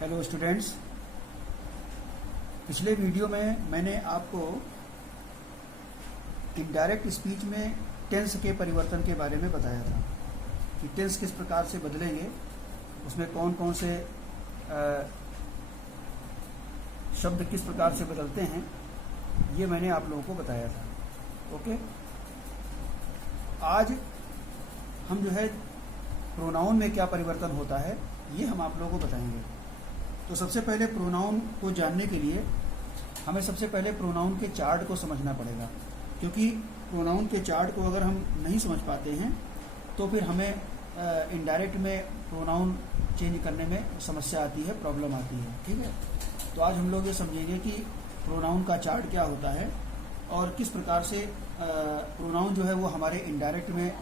Hello students, पिछले video में मैंने आपको इनडायरेक्ट स्पीच में टेंस के परिवर्तन के बारे में बताया था कि टेंस किस प्रकार से बदलेंगे, उसमें कौन कौन से शब्द किस प्रकार से बदलते हैं, ये मैंने आप लोगों को बताया था। ओके, आज हम जो है प्रोनाउन में क्या परिवर्तन होता है ये हम आप लोगों को बताएंगे। तो सबसे पहले प्रोनाउन को जानने के लिए हमें सबसे पहले प्रोनाउन के चार्ट को समझना पड़ेगा, क्योंकि प्रोनाउन के चार्ट को अगर हम नहीं समझ पाते हैं तो फिर हमें इनडायरेक्ट में प्रोनाउन चेंज करने में समस्या आती है, प्रॉब्लम आती है। ठीक है, तो आज हम लोग ये समझेंगे कि प्रोनाउन का चार्ट क्या होता है और किस प्रकार से प्रोनाउन जो है वो हमारे इनडायरेक्ट में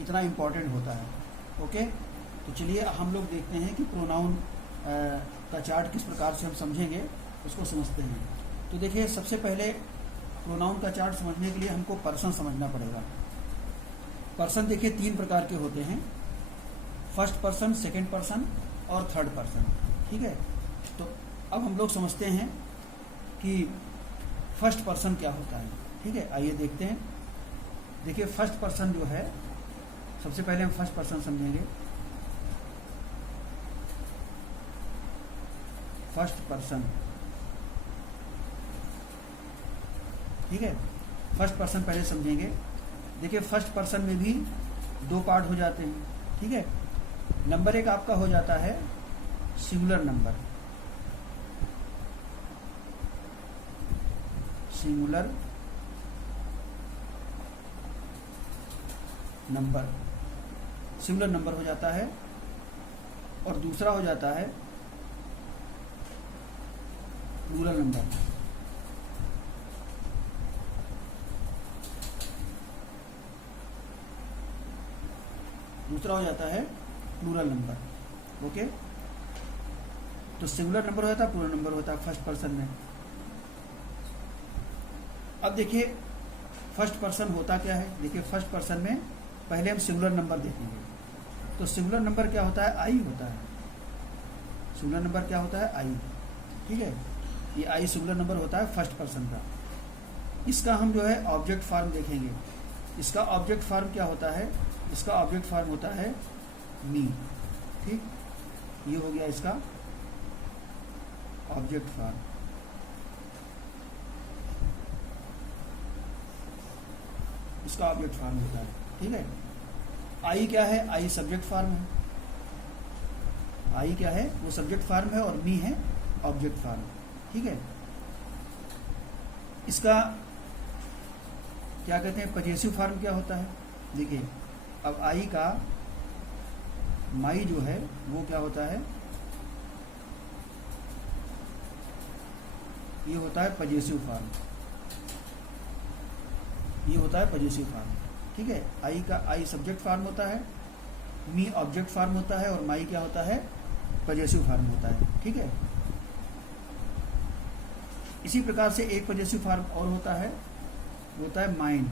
इतना इम्पोर्टेंट होता है। ओके, तो चलिए हम लोग देखते हैं कि प्रोनाउन का चार्ट किस प्रकार से हम समझेंगे, उसको समझते हैं। तो देखिए, सबसे पहले प्रोनाउन का चार्ट समझने के लिए हमको पर्सन समझना पड़ेगा। पर्सन देखिए तीन प्रकार के होते हैं, फर्स्ट पर्सन, सेकंड पर्सन और थर्ड पर्सन। ठीक है, तो अब हम लोग समझते हैं कि फर्स्ट पर्सन क्या होता है। ठीक है, आइए देखते हैं। देखिए, फर्स्ट पर्सन जो है, सबसे पहले हम फर्स्ट पर्सन समझेंगे। फर्स्ट पर्सन, ठीक है, फर्स्ट पर्सन पहले समझेंगे। देखिए, फर्स्ट पर्सन में भी दो पार्ट हो जाते हैं। ठीक है, नंबर एक आपका हो जाता है singular number, singular number, singular number हो जाता है। और दूसरा हो जाता है प्लूरल नंबर। दूसरा हो जाता है प्लूरल नंबर। ओके, तो सिंगुलर नंबर होता है, प्लूरल नंबर होता है फर्स्ट पर्सन में। अब देखिए, फर्स्ट पर्सन होता क्या है। देखिए, फर्स्ट पर्सन में पहले हम सिंगुलर नंबर देखेंगे। तो सिंगुलर नंबर क्या होता है, आई होता है। सिंगुलर नंबर क्या होता है, आई। ठीक है, ये आई सिंगुलर नंबर होता है फर्स्ट पर्सन का। इसका हम जो है ऑब्जेक्ट फॉर्म देखेंगे। इसका ऑब्जेक्ट फॉर्म क्या होता है, इसका ऑब्जेक्ट फॉर्म होता है मी। ठीक, ये हो गया इसका ऑब्जेक्ट फॉर्म। इसका ऑब्जेक्ट फॉर्म होता है। ठीक है, आई क्या है, आई सब्जेक्ट फॉर्म है। आई क्या है, वो सब्जेक्ट फॉर्म है और मी है ऑब्जेक्ट फॉर्म। ठीक है, इसका क्या कहते हैं, पजेसिव फॉर्म क्या होता है। देखिए, अब आई का माई जो है वो क्या होता है, ये होता है पजेसिव फॉर्म। ये होता है पजेसिव फॉर्म। ठीक है, आई का आई सब्जेक्ट फॉर्म होता है, मी ऑब्जेक्ट फॉर्म होता है और माई क्या होता है, पजेसिव फॉर्म होता है। ठीक है, इसी प्रकार से एक पजेसिव फॉर्म और होता है, वो होता है माइंड।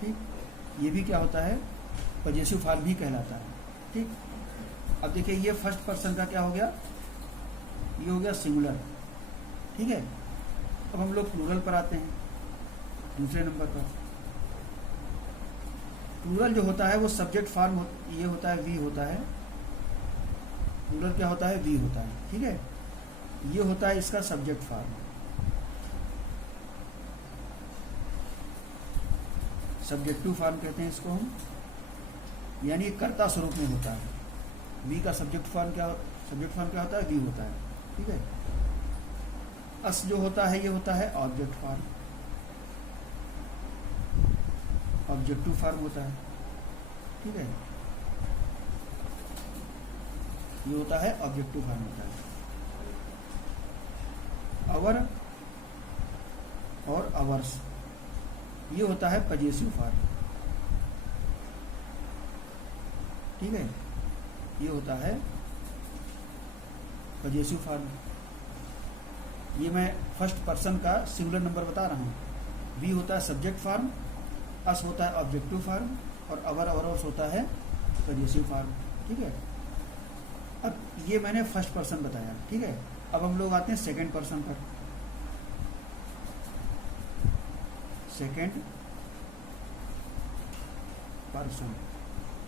ठीक, ये भी क्या होता है, पजेसिव फॉर्म भी कहलाता है। ठीक, अब देखिए, ये फर्स्ट पर्सन का क्या हो गया, ये हो गया सिंगुलर। ठीक है, अब हम लोग प्लूरल पर आते हैं, दूसरे नंबर पर। प्लूरल जो होता है वो सब्जेक्ट फॉर्म ये होता है, वी होता है। प्लूरल क्या होता है, वी होता है। ठीक है, ये होता है इसका सब्जेक्ट फॉर्म। सब्जेक्टिव फॉर्म कहते हैं इसको हम, यानी कर्ता स्वरूप में होता है। वी का सब्जेक्ट फॉर्म क्या होता है, वी होता है। ठीक है, अस जो होता है ये होता है ऑब्जेक्ट फॉर्म, ऑब्जेक्टिव फॉर्म होता है। ठीक है, ये होता है ऑब्जेक्टिव फॉर्म होता है। अवर और अवर्स, ये होता है पजेसिव फॉर्म। ठीक है, ये होता है पजेसिव फॉर्म। ये मैं फर्स्ट पर्सन का सिंगुलर नंबर बता रहा हूँ। वी होता है सब्जेक्ट फॉर्म, अस होता है ऑब्जेक्टिव फॉर्म और अवर अवर्स होता है पजेसिव फॉर्म। ठीक है, अब ये मैंने फर्स्ट पर्सन बताया, ठीक है। अब हम लोग आते हैं सेकंड पर्सन पर। सेकंड पर्सन,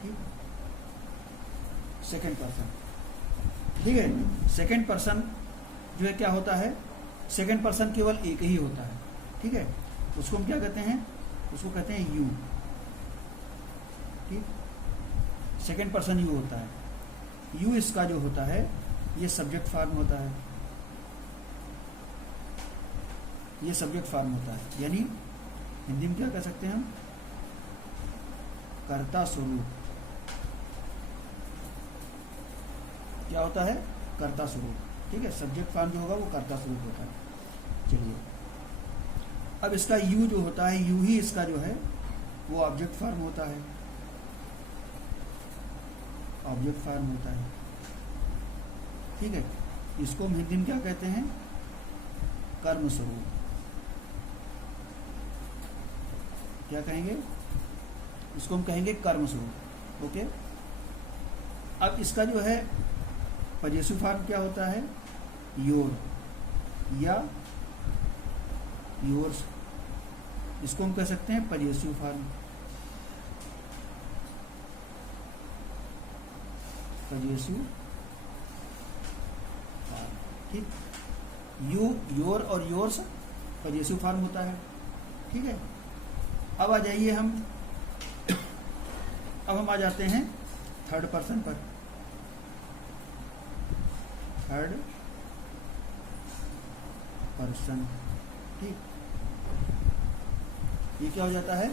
ठीक, सेकंड पर्सन, ठीक है। सेकंड पर्सन जो है क्या होता है, सेकंड पर्सन केवल एक ही होता है, ठीक है। उसको हम क्या कहते हैं, उसको कहते हैं यू, ठीक। सेकंड पर्सन यू होता है। यू इसका जो होता है ये सब्जेक्ट फॉर्म होता है, ये सब्जेक्ट फॉर्म होता है, यानी हिंदी में क्या कह सकते हैं हम, कर्ता स्वरूप। क्या होता है, कर्ता स्वरूप, ठीक है। सब्जेक्ट फॉर्म जो होगा वो कर्ता स्वरूप होता है। चलिए, अब इसका यू जो होता है, यू ही इसका जो है वो ऑब्जेक्ट फॉर्म होता है, ऑब्जेक्ट फॉर्म होता है, ठीक है। इसको हम हिंदी में क्या कहते हैं, कर्म स्वरूप। क्या कहेंगे, इसको हम कहेंगे कर्म स्वरूप, ओके। अब इसका जो है पजेसिव फॉर्म क्या होता है, योर या योर्स, इसको हम कह सकते हैं पजेसिव फॉर्म, पजेसिव फॉर्म, ठीक। यू, योर और योर्स पजेसिव फॉर्म होता है, ठीक है। अब आ जाइए हम आ जाते हैं थर्ड पर्सन पर। थर्ड पर्सन, ठीक, ये क्या हो जाता है,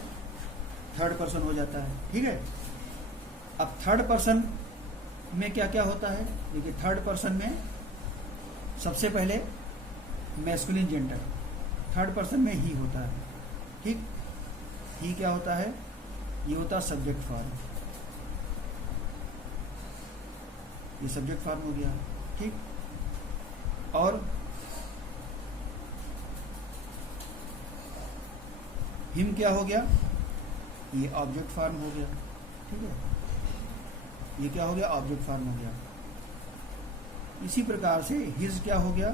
थर्ड पर्सन हो जाता है, ठीक है। अब थर्ड पर्सन में क्या क्या होता है, देखिए थर्ड पर्सन में सबसे पहले मैस्कुलिन जेंडर, थर्ड पर्सन में ही होता है, ठीक। ही क्या होता है, ये होता है सब्जेक्ट फॉर्म, ये सब्जेक्ट फॉर्म हो गया, ठीक। और हिम क्या हो गया, ये ऑब्जेक्ट फॉर्म हो गया, ठीक है। ये क्या हो गया, ऑब्जेक्ट फॉर्म हो गया। इसी प्रकार से हिज क्या हो गया,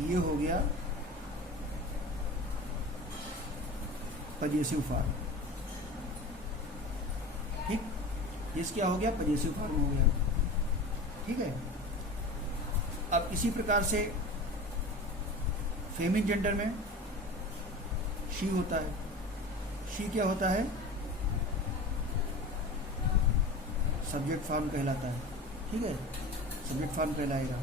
ये हो गया पजेसिव फॉर्म, ठीक। हिज क्या हो गया, पजेसिव फॉर्म हो गया, ठीक है। अब इसी प्रकार से फेमिन जेंडर में शी होता है, शी क्या होता है, सब्जेक्ट फॉर्म कहलाता है, ठीक है, सब्जेक्ट फॉर्म कहलाएगा।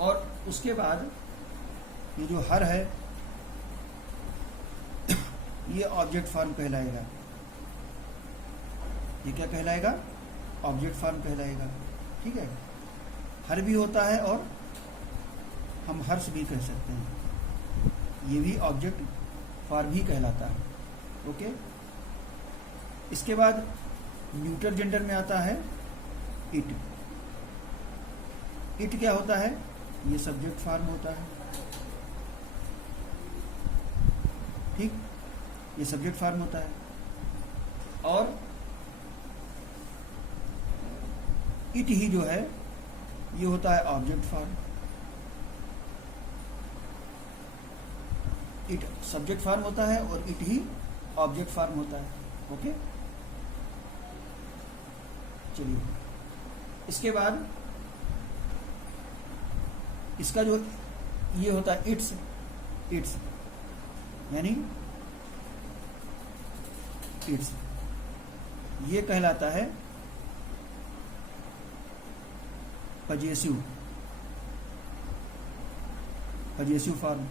और उसके बाद ये जो हर है ये ऑब्जेक्ट फॉर्म कहलाएगा, ये क्या कहलाएगा, ऑब्जेक्ट फॉर्म कहलाएगा, ठीक है। हर भी होता है और हम हर्ष भी कह सकते हैं, ये भी ऑब्जेक्ट फॉर्म ही कहलाता है, ओके। इसके बाद न्यूट्रल जेंडर में आता है इट। इट क्या होता है, ये सब्जेक्ट फॉर्म होता है, ठीक, ये सब्जेक्ट फॉर्म होता है। और इट ही जो है ये होता है object form. It subject form होता है और इट ही ऑब्जेक्ट फॉर्म होता है, ओके। चलिए, इसके बाद इसका जो ये होता है इट्स, इट्स यानी इट्स, ये कहलाता है पजेसिव, पजेसिव फॉर्म,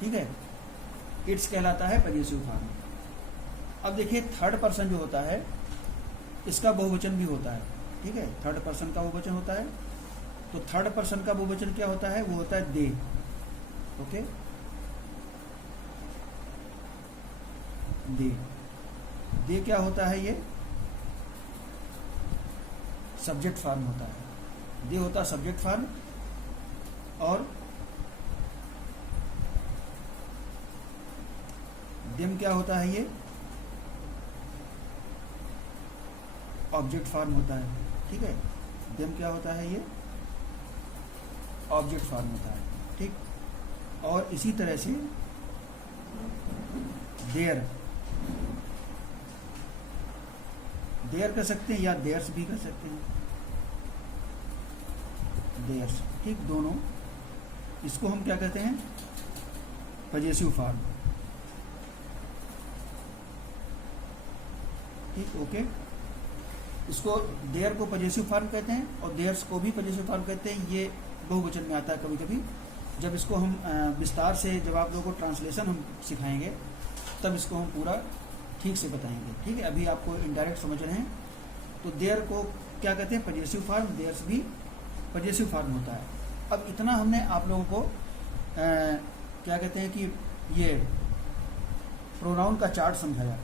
ठीक है। इट्स कहलाता है पजेसिव फॉर्म। अब देखिए थर्ड पर्सन जो होता है इसका बहुवचन भी होता है, ठीक है। थर्ड पर्सन का बहुवचन होता है, तो थर्ड पर्सन का बहुवचन क्या होता है, वो होता है दे, ओके। दे, दे क्या होता है, ये सब्जेक्ट फॉर्म होता है, दे होता है सब्जेक्ट फॉर्म। और देम क्या होता है, ये ऑब्जेक्ट फॉर्म होता है, ठीक है। देम क्या होता है, ये ऑब्जेक्ट फॉर्म होता है, ठीक। और इसी तरह से देयर कर सकते हैं या देयर्स भी कर सकते हैं, देयर्स, ठीक, दोनों। इसको हम क्या कहते हैं, पजेसिव फॉर्म, ठीक, ओके। इसको देयर को पजेसिव फॉर्म कहते हैं और देयर्स को भी पजेसिव फॉर्म कहते हैं। ये बहुवचन में आता है कभी कभी। जब इसको हम विस्तार से, जब आप लोगों को ट्रांसलेशन हम सिखाएंगे तब इसको हम पूरा ठीक से बताएंगे, ठीक है। अभी आपको इनडायरेक्ट समझ रहे हैं। तो देयर को क्या कहते हैं, पजेसिव फॉर्म, देयर्स भी पजेसिव फॉर्म होता है। अब इतना हमने आप लोगों को क्या कहते हैं कि ये प्रोनाउन का चार्ट समझाया,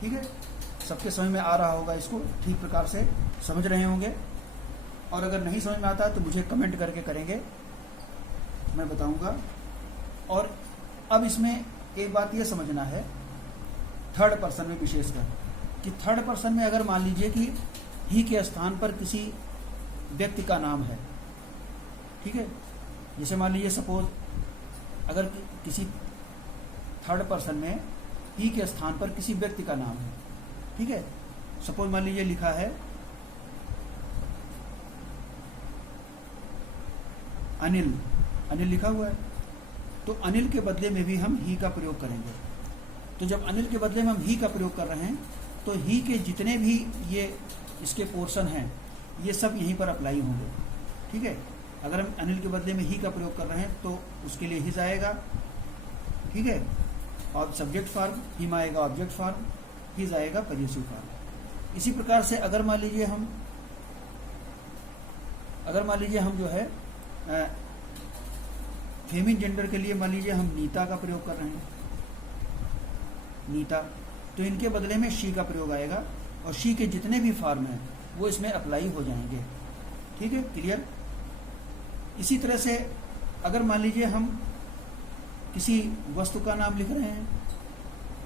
ठीक है। सबके समझ में आ रहा होगा, इसको ठीक प्रकार से समझ रहे होंगे। और अगर नहीं समझ में आता तो मुझे कमेंट करके करेंगे, मैं बताऊंगा। और अब इसमें एक बात ये समझना है, थर्ड पर्सन में विशेषकर, कि थर्ड पर्सन में अगर मान लीजिए कि ही के स्थान पर किसी व्यक्ति का नाम है, ठीक है। जैसे मान लीजिए सपोज अगर किसी थर्ड पर्सन में ही के स्थान पर किसी व्यक्ति का नाम है, ठीक है। सपोज मान लीजिए लिखा है अनिल, अनिल लिखा हुआ है, तो अनिल के बदले में भी हम ही का प्रयोग करेंगे। तो जब अनिल के बदले में हम ही का प्रयोग कर रहे हैं तो ही के जितने भी ये इसके पोर्शन हैं ये सब यहीं पर अप्लाई होंगे, ठीक है। अगर हम अनिल के बदले में ही का प्रयोग कर रहे हैं तो उसके लिए हिज आएगा, ठीक है। और सब्जेक्ट फॉर्म हिम आएगा, ऑब्जेक्ट फॉर्म, हिज आएगा पजेसिव फॉर्म। इसी प्रकार से अगर मान लीजिए हम जो है फेमिन जेंडर के लिए मान लीजिए हम नीता का प्रयोग कर रहे हैं, नीता, तो इनके बदले में शी का प्रयोग आएगा और शी के जितने भी फॉर्म हैं वो इसमें अप्लाई हो जाएंगे, ठीक है, क्लियर। इसी तरह से अगर मान लीजिए हम किसी वस्तु का नाम लिख रहे हैं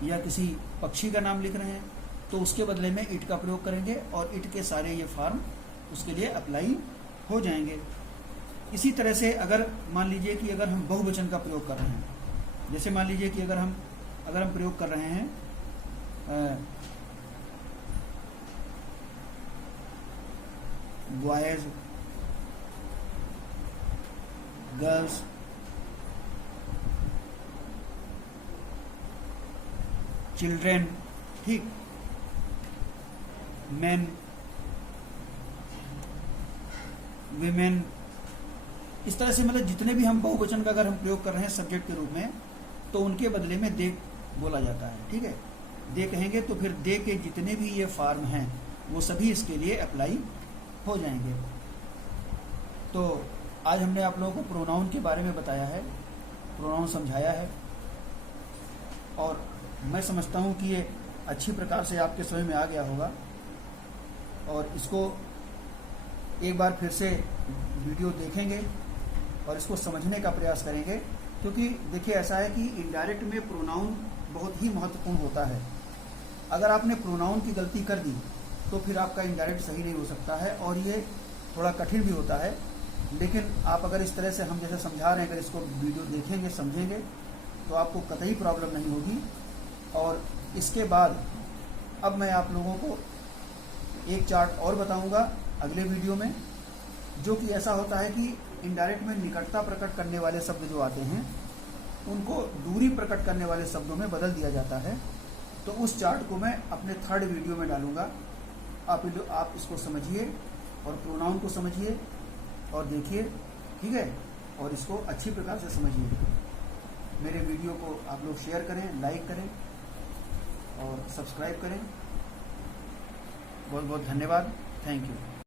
या किसी पक्षी का नाम लिख रहे हैं तो उसके बदले में इट का प्रयोग करेंगे और इट के सारे ये फॉर्म उसके लिए अप्लाई हो जाएंगे। इसी तरह से अगर मान लीजिए कि अगर हम बहुवचन का प्रयोग कर रहे हैं, जैसे मान लीजिए कि अगर हम प्रयोग कर रहे हैं बॉयज, गर्ल्स, चिल्ड्रेन, ठीक, मेन, विमेन, इस तरह से मतलब जितने भी हम बहुवचन का अगर हम प्रयोग कर रहे हैं सब्जेक्ट के रूप में तो उनके बदले में दे बोला जाता है, ठीक है। दे कहेंगे तो फिर दे के जितने भी ये फॉर्म हैं वो सभी इसके लिए अप्लाई हो जाएंगे। तो आज हमने आप लोगों को प्रोनाउन के बारे में बताया है, प्रोनाउन समझाया है और मैं समझता हूँ कि ये अच्छी प्रकार से आपके समझ में आ गया होगा। और इसको एक बार फिर से वीडियो देखेंगे और इसको समझने का प्रयास करेंगे, क्योंकि देखिए ऐसा है कि इनडायरेक्ट में प्रोनाउन बहुत ही महत्वपूर्ण होता है। अगर आपने प्रोनाउन की गलती कर दी तो फिर आपका इनडायरेक्ट सही नहीं हो सकता है और ये थोड़ा कठिन भी होता है। लेकिन आप अगर इस तरह से हम जैसे समझा रहे हैं, अगर इसको वीडियो देखेंगे, समझेंगे तो आपको कतई प्रॉब्लम नहीं होगी। और इसके बाद अब मैं आप लोगों को एक चार्ट और बताऊंगा अगले वीडियो में, जो कि ऐसा होता है कि इनडायरेक्ट में निकटता प्रकट करने वाले शब्द जो आते हैं उनको दूरी प्रकट करने वाले शब्दों में बदल दिया जाता है। तो उस चार्ट को मैं अपने थर्ड वीडियो में डालूंगा। आप इसको समझिए और प्रोनाउन को समझिए और देखिए, ठीक है, और इसको अच्छी प्रकार से समझिए। मेरे वीडियो को आप लोग शेयर करें, लाइक करें और सब्सक्राइब करें। बहुत बहुत धन्यवाद, थैंक यू।